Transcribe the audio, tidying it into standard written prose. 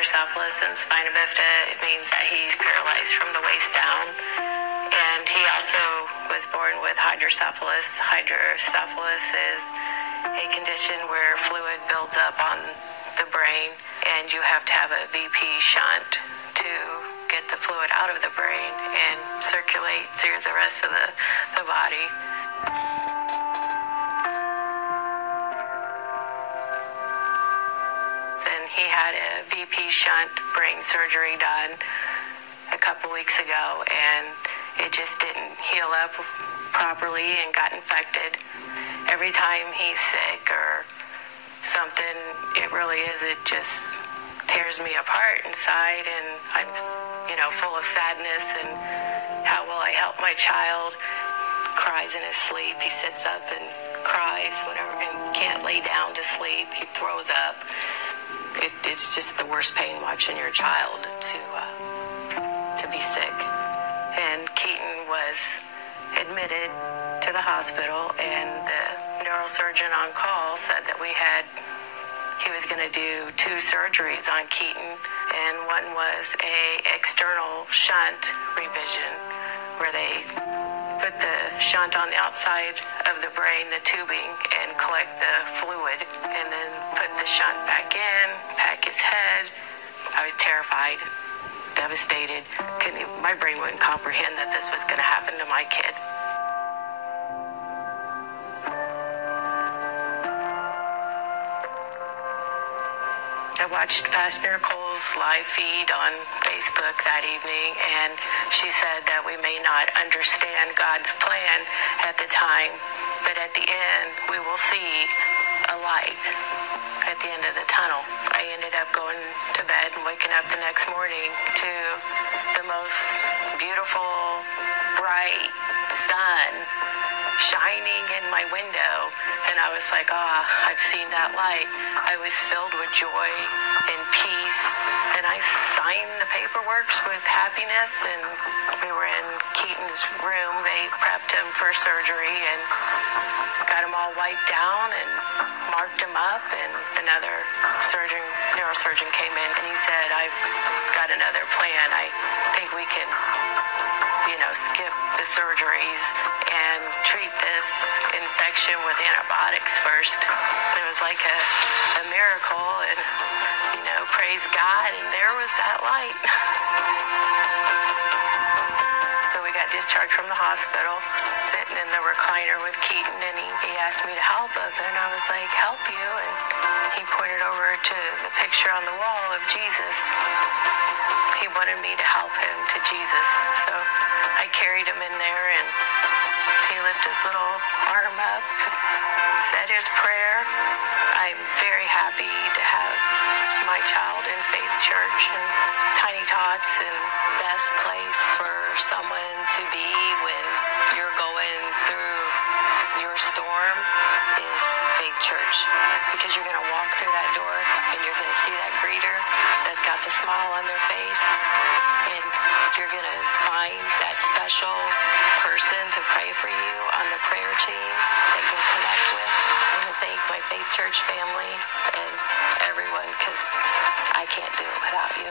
hydrocephalus and spina bifida. It means that he's paralyzed from the waist down. And he also was born with hydrocephalus. Hydrocephalus is a condition where fluid builds up on the brain, and you have to have a VP shunt to get the fluid out of the brain and circulate through the rest of the body. Then he had a VP shunt brain surgery done a couple weeks ago, and it just didn't heal up properly and got infected. Every time he's sick or something, it really is, it just tears me apart inside, and I'm, full of sadness, and how will I help my child? Cries in his sleep. He sits up and cries whenever, and can't lay down to sleep. He throws up. It's just the worst pain watching your child to be sick. And Keaton was admitted to the hospital, and the neurosurgeon on call said that he was going to do 2 surgeries on Keaton, and one was a external shunt revision, where they put the shunt on the outside of the brain, the tubing, and collect the fluid, and then put the shunt back in, pack his head. I was terrified, devastated. My brain wouldn't comprehend that this was going to happen to my kid. I watched Pastor Nicole's live feed on Facebook that evening, and she said that we may not understand God's plan at the time, but at the end, we will see a light at the end of the tunnel. I ended up going to bed and waking up the next morning to the most beautiful, bright sun shining in my window, and I was like, I've seen that light. I was filled with joy and peace, and I signed the paperwork with happiness, and we were in Keaton's room. They prepped him for surgery and got him all wiped down and marked him up, and another neurosurgeon came in, and he said, I've got another plan. I think we can skip the surgeries and treat this infection with antibiotics first. It was like a miracle, and praise God, and there was that light. So we got discharged from the hospital, sitting in the recliner with Keaton, and he asked me to help him, and I was like, help you? And he pointed over to the picture on the wall of Jesus. He wanted me to help him to Jesus. So I carried him in there, and he lifted his little arm up, said his prayer. I'm very happy to have my child in Faith Church and Tiny Tots, and best place for someone to be when you're going through your storm is Faith Church, because you're going to walk through that door and you're going to see that greeter that's got the smile on their face, and you're going to find that special person to pray for you on the prayer team that you'll connect with. I want to thank my Faith Church family and everyone, because I can't do it without you.